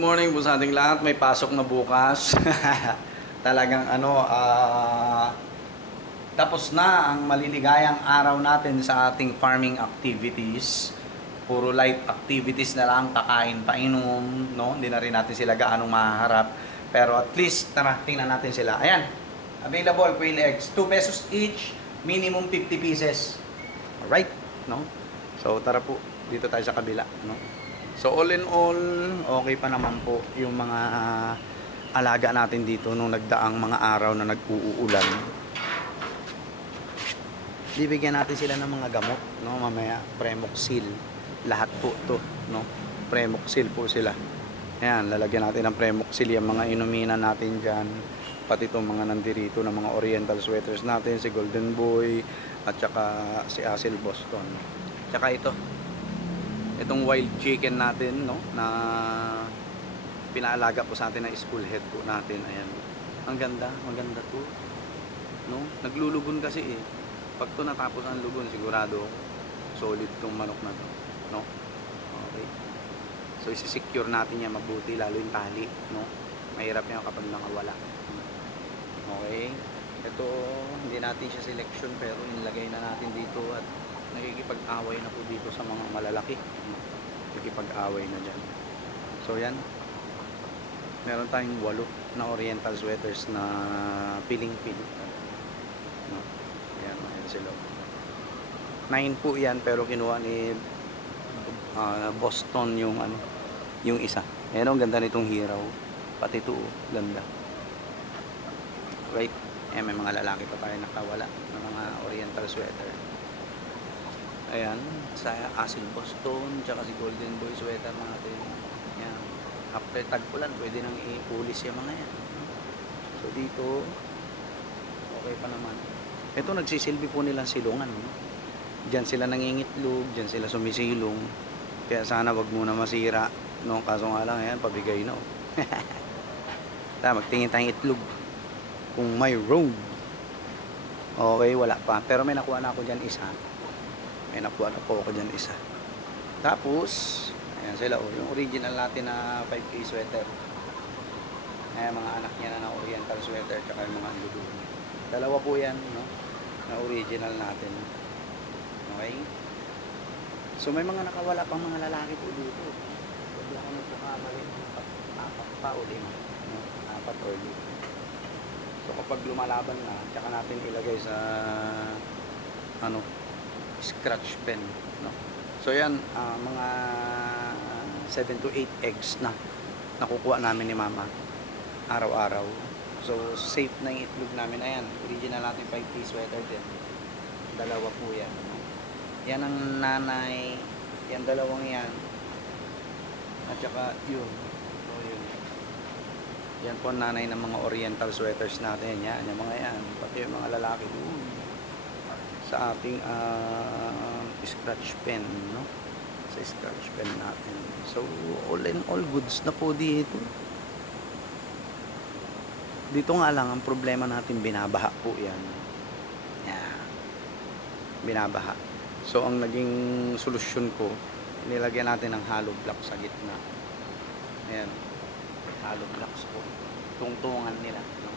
morning po sa ating lahat. May pasok na bukas. Talagang tapos na ang maliligayang araw natin sa ating farming activities. Puro light activities na lang, kakain, painom, no? Hindi na rin natin sila gaano mahaharap. Pero at least, tara, tingnan natin sila. Ayan, available quail eggs. 2 pesos each, minimum 50 pieces. Alright, no? So, tara po, dito tayo sa kabila, no? So all in all, okay pa naman po yung mga alaga natin dito nung nagdaang mga araw na nag-uulan. Bibigyan natin sila ng mga gamot, no? Mamaya, Premoxil. Lahat po to, no? Premoxil po sila. Ayan, lalagyan natin ng Premoxil yung mga inuminan natin dyan. Pati itong mga nandirito na mga oriental sweaters natin, si Golden Boy, at saka si Asil Boston. Tsaka itong wild chicken natin, no, na pinaalaga po sa atin na school head po natin. Ayan, ang ganda, maganda to, no, naglulugon kasi pag to natapos ang lugon, sigurado solid tong manok na to, no. Okay, so isi-secure natin yan mabuti, lalo yung tali, no, mahirap yan kapag nakawala. Okay, ito hindi natin siya selection pero inilagay na natin dito at nakikipag-away na po dito sa mga malalaki. Nakikipag-away na dyan. So yan, meron tayong 8 na oriental sweaters na piling-piling, no? Yan, ayan sila. 9 po yan pero kinuha ni Boston yung isa. Ayan, ang ganda nitong hiraw. Pati ito, ganda. Right, ayan, may mga lalaki pa tayo nakawala ng mga oriental sweater. Ayan, sa Asil Boston, tsaka si Golden Boy sweater natin. Ayan, after tagpulan, pwede nang ipulis yung mga yan. So dito, okay pa naman. Ito nagsisilbi po nilang silungan, no? Diyan sila nangingitlog, diyan sila sumisilong. Kaya sana wag muna masira, no? Kaso nga lang, ayan, pabigay na. Magtingin tayong itlog kung may road. Okay, wala pa. Pero may nakuha na ako dyan isa. May nakuha na po ako dyan isa. Tapos, ayan sila, yung original natin na 5K sweater. Ayan, mga anak niya na oriental sweater, tsaka yung mga ludo. Dalawa po yan, no? Na original natin. Okay? So, may mga nakawala pang mga lalaki po dito. Hindi ako nagkakamali. 4 pa o 5. No? 4 or 5. So, kapag lumalaban na, tsaka natin ilagay sa scratch pen, no? So yan, mga 7 to 8 eggs na nakukuha namin ni mama araw-araw. So safe na yung itlog namin. Ayan, original natin 5K sweater din. Dalawa po yan, no? Yan ang nanay, yan dalawang yan, at saka yun. So yun, yan po ang nanay ng mga oriental sweaters natin. Yan, yung mga yan, pati yung mga lalaki sa ating scratch pen, no? Sa scratch pen natin. So all in all, goods na po dito. Dito nga lang ang problema natin, binabaha po yan. Yan, binabaha. So ang naging solusyon ko, nilagyan natin ng hollow block sa gitna. Ayan, hollow blocks po, tungtungan nila, no?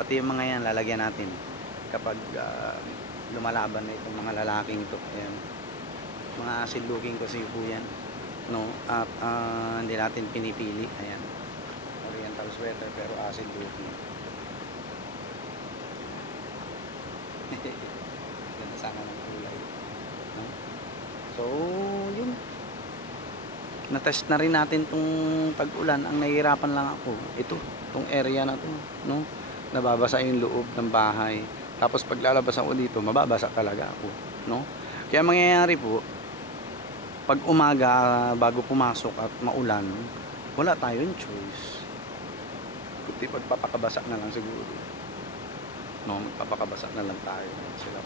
Pati yung mga yan lalagyan natin kapag lumalaban na itong mga lalaking ito. Ayan, mga acid looking kasi po yan, no? At hindi natin pinipili. Ayan, oriental sweater pero acid looking. Ganda sana ng kulay, no? So yun, na-test na rin natin itong tag-ulan. Ang nahihirapan lang ako, itong area na to, no? Nababasa yung loob ng bahay. Tapos pag lalabas ako dito, mababasa talaga ako, no? Kaya mangyayari po, pag umaga bago pumasok at maulan, wala tayong choice. Kundi pagpapakabasa na lang siguro, no? Magpapakabasa na lang tayo. Sila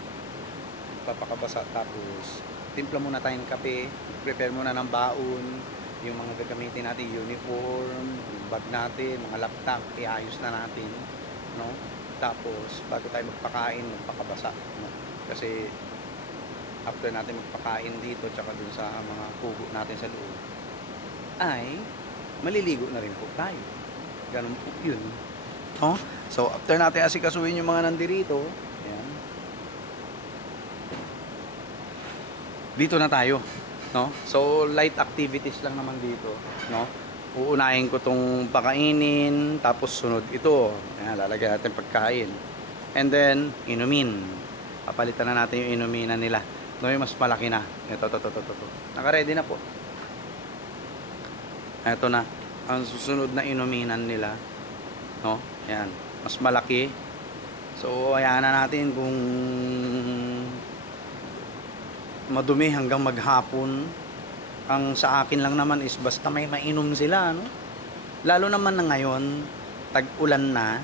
magpapakabasa, tapos timpla muna tayong kape, prepare muna ng baon, yung mga gagamitin natin, uniform, bag natin, mga laptop, iayos na natin, no? Tapos bago tayo magpakain, magpakabasa, no? Kasi after natin magpakain dito tsaka dun sa mga pugo natin sa loob, ay maliligo na rin po tayo. Ganun po yun. No? So, after natin asikasuhin yung mga nandirito, ayan, dito na tayo. No? So, light activities lang naman dito. No? Uunahin ko tong pakainin, tapos sunod ito. Ayan, lalagyan natin pagkain. And then, inumin. Papalitan na natin yung inuminan nila. No, yung mas malaki na. Ito. Naka-ready na po. Ito na. Ang susunod na inuminan nila. No? Ayan. Mas malaki. So, ayan na natin kung madumi hanggang maghapon. Ang sa akin lang naman is basta may mainom sila, no? Lalo naman na ngayon, tag-ulan na.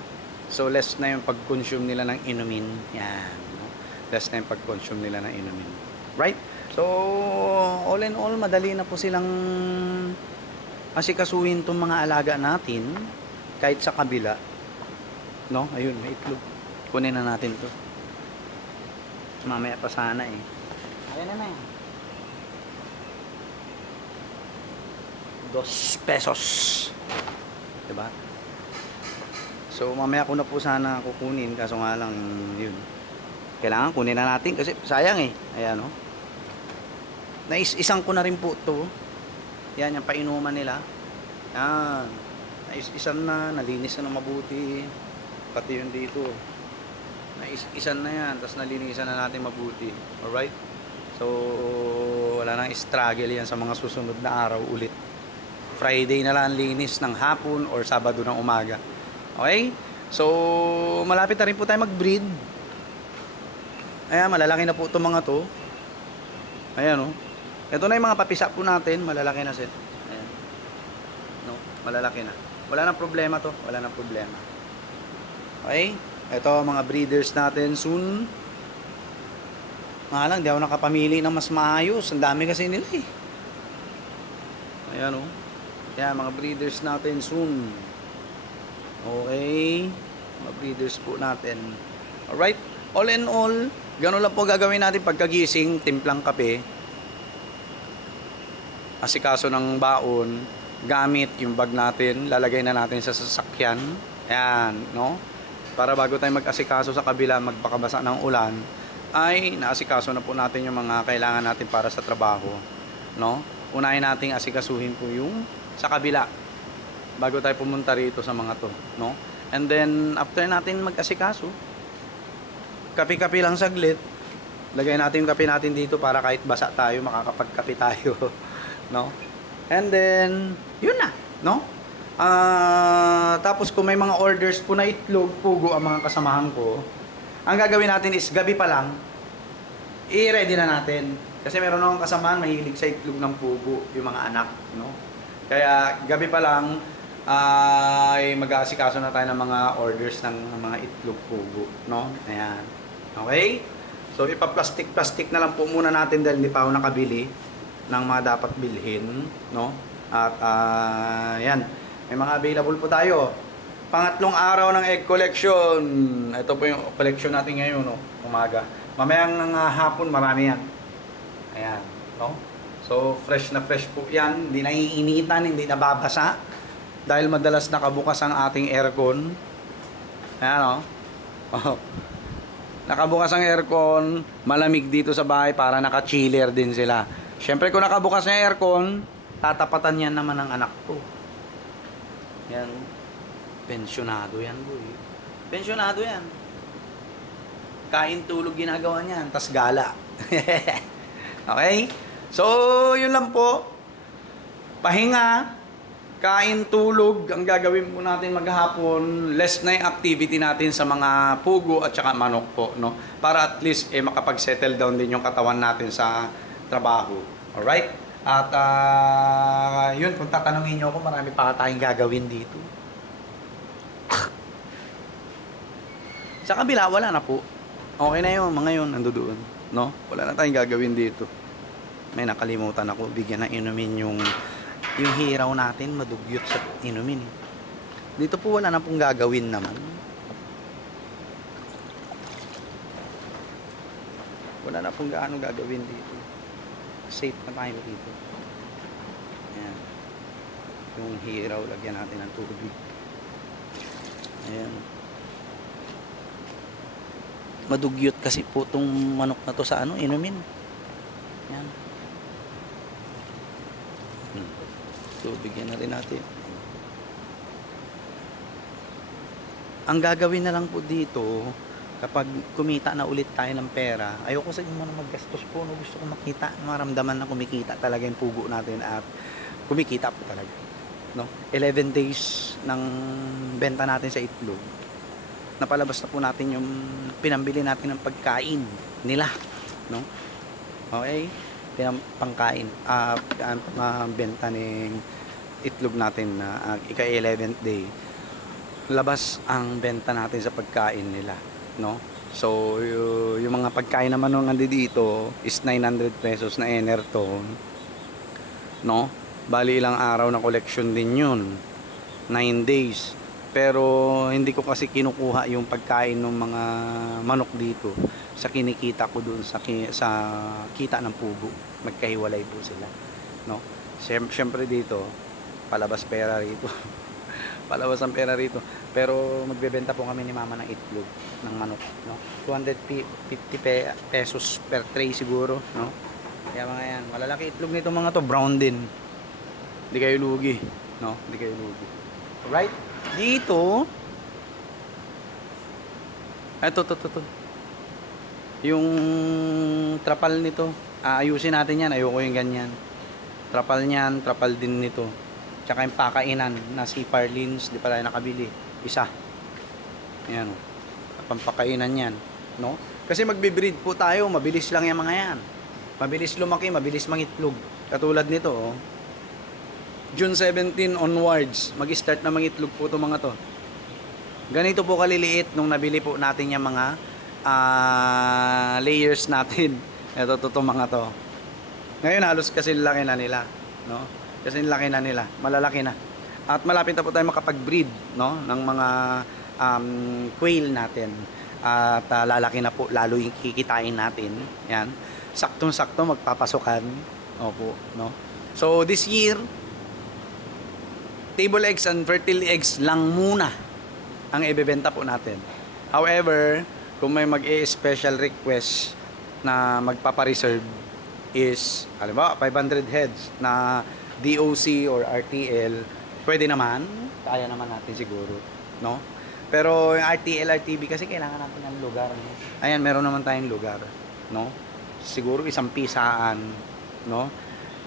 So, less na yung pag-consume nila ng inumin. Yan, no? Less na yung pag-consume nila ng inumin. Right? So, all in all, madali na po silang asikasuhin itong mga alaga natin kahit sa kabila. No? Ayun, may itlog. Kunin na natin to. Mamaya pa sana eh. Ayan na. 2 pesos. Diba? So, mamaya ko na po sana kukunin. Kaso nga lang, yun. Kailangan kunin na natin kasi sayang eh. Ayan, no? Nais-isang ko na rin po to. Yan, yung painuman nila. Yan. Nais-isan na. Nalinis na mabuti. Pati yun dito. Nais-isan na yan. Tapos nalinisan na natin mabuti. Alright? So, wala nang struggle yan sa mga susunod na araw ulit. Friday na lang linis ng hapon or Sabado ng umaga. Okay? So, malapit na rin po tayo mag-breed. Ayan, malalaki na po itong mga to. Ayan, oh. Ito na yung mga papisa po natin. Malalaki na set. Ayan. No? Malalaki na. Wala nang problema to. Wala nang problema. Okay? Ito, mga breeders natin soon. Nga lang, di ako nakapamili ng mas maayos. Ang dami kasi nila eh. Ayan, oh. Yan, mga breeders natin soon. Okay. Mga breeders po natin. Alright. All in all, gano'n lang po gagawin natin pagkagising, timplang kape, asikaso ng baon, gamit yung bag natin, lalagay na natin sa sasakyan. Ayan, no? Para bago tayo mag-asikaso sa kabila, magpakabasa ng ulan, ay naasikaso na po natin yung mga kailangan natin para sa trabaho. No? Unahin nating asikasuhin po yung sa kabila bago tayo pumunta rito sa mga to, no? And then after natin mag-asikaso, kape-kape lang saglit, lagay natin yung kape natin dito para kahit basa tayo makakapagkape tayo. No? And then yun na, no? Tapos kung may mga orders po na itlog, pugo ang mga kasamahan ko, ang gagawin natin is gabi pa lang i-ready na natin kasi meron akong kasamahan mahilig sa itlog ng pugo, yung mga anak, no? Kaya gabi pa lang ay mag-aasikaso na tayo ng mga orders ng mga itlog pugo, no? Ayan. Okay? So ipa-plastic na lang po muna natin dahil hindi pa ako nakabili ng mga dapat bilhin, no? At yan, may mga available po tayo. Pangatlong araw ng egg collection. Ito po yung collection natin ngayon, no? Umaga. Mamayang hapon marami yan. Ayan, no? So, fresh na fresh po yan. Hindi naiinitan, hindi nababasa. Dahil madalas nakabukas ang ating aircon. Ayan, oh. Nakabukas ang aircon, malamig dito sa bahay para naka-chiller din sila. Siyempre, kung nakabukas ang aircon, tatapatan yan naman ng anak ko. Yan. Pensyonado yan, boy. Pensyonado yan. Kain tulog ginagawa niyan, tas gala. Okay? So, yun lang po. Pahinga, kain, tulog, ang gagawin po natin maghapon, less na yung activity natin sa mga pugo at saka manok po, no? Para at least makapag-settle down din yung katawan natin sa trabaho. Alright? At yun, kung tatanungin nyo ako, marami pa tayong gagawin dito. Sa kabila, wala na po. Okay na yun, mga yun, nando doon. No? Wala na tayong gagawin dito. May nakalimutan ako, bigyan ng inumin yung hiraw natin, madugyot sa inumin. Dito po wala na pong gagawin naman. Wala na pong gaano gagawin dito. Safe na tayo dito. Ayan. yung hiraw, lagyan natin ng tubig. Ayan. Madugyot kasi po itong manok na to sa inumin. Ayan. Tubigyan na rin natin. Ang gagawin na lang po dito, kapag kumita na ulit tayo ng pera, ayoko sa inyo muna maggastos po, no? Gusto ko makita, maramdaman na kumikita talaga yung pugo natin at kumikita po talaga, no? 11 days ng benta natin sa itlog, napalabas na po natin yung pinambili natin ng pagkain nila, no? Okay, pangkain, benta ng itlog natin na ika 11th day, labas ang benta natin sa pagkain nila, no? So yung mga pagkain naman nung dito is 900 pesos na Enerton, no? Bali ilang araw na collection din yun, 9 days. Pero hindi ko kasi kinukuha yung pagkain ng mga manok dito sa kinikita ko dun sa kita ng pugo. Magkahiwalay po sila, no? Siyempre dito palabas pera rito. Palabas ang pera rito. Pero magbebenta po kami ni mama ng itlog ng manok, no? 250 pesos per tray siguro, no? Kaya mga yan, malalaki itlog nito mga to, brown din. Hindi kayo lugi, no? Hindi kayo lugi. Alright? Dito, to. Yung trapal nito, ayusin natin yan. Ayoko yung ganyan. Trapal niyan, trapal din nito. Tsaka yung pakainan na si Parlins, di pa tayo nakabili. Isa. Ayan. Pampakainan yan, no? Kasi magbe-breed po tayo, mabilis lang yung mga yan. Mabilis lumaki, mabilis mangitlog. Katulad nito, oh. June 17 onwards, mag-start na mangitlog po itong mga to. Ganito po kaliliit nung nabili po natin yung mga layers natin. Ito mga to. Ngayon halos kasi laki na nila, no? Kasi laki na nila, malalaki na. At malapit na po tayo makapag-breed, no, ng mga quail natin. At lalaki na po, lalo yung kikitain natin. Yan. Saktong-sakto magpapasukan. Opo, no? So this year, table eggs and fertile eggs lang muna ang ibebenta po natin. However, kung may mag-e-special request na magpapa-reserve is, alam ba, 500 heads na DOC or RTL, pwede naman, kaya naman natin siguro, no? Pero yung RTL, RTB kasi kailangan natin ng lugar, no? Ayan, meron naman tayong lugar, no? Siguro isang pisaan, no?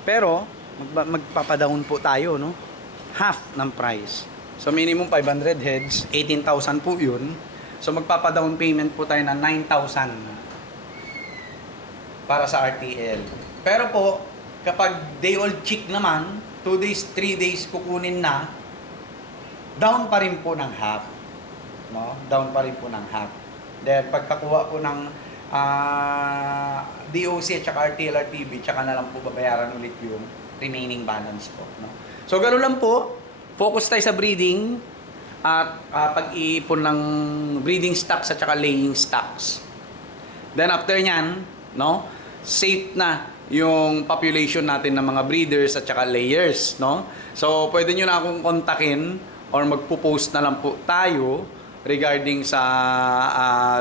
Pero magpapadown po tayo, no? Half ng price. So minimum 500 heads, 18,000 po 'yun. So magpapadown payment po tayo ng 9,000 para sa RTL. Pero po, kapag day old chick naman, 2 days, 3 days kukunin na, down pa rin po ng half. No? Down pa rin po ng half. Then, pagkakuha po ng DOC at saka RTL, RTB, tsaka na lang po babayaran ulit yung remaining balance po. No? So, gano'n lang po. Focus tayo sa breeding at pag-iipon ng breeding stocks at saka laying stocks. Then, after nyan, no, safe na yung population natin ng mga breeders at saka layers, no? So, pwede nyo na akong kontakin or magpo-post na lang po tayo regarding sa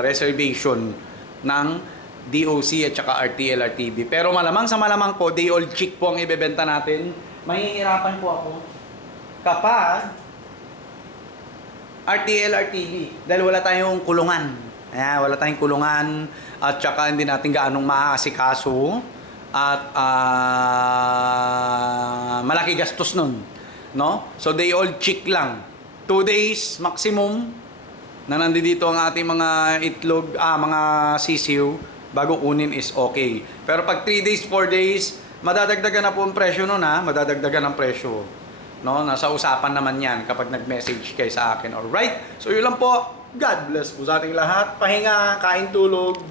reservation ng DOC at saka RTL, RTB. Pero malamang sa malamang po, day old chick po ang ibebenta natin. Mahihirapan po ako kapag RTL, RTB. Dahil wala tayong kulungan. Ayan, wala tayong kulungan at saka hindi natin gaanong maaasikaso. At malaki gastos nun, no? So day old chick lang, 2 days maximum na nandito ang ating mga itlog, mga sisiw bago kunin is okay. Pero pag 3 days, 4 days, madadagdagan na po ang presyo nun, ha? Madadagdagan ang presyo, no? Nasa usapan naman yan kapag nag-message kayo sa akin. Alright, so yun lang po. God bless po sa ating lahat. Pahinga, kain, tulog.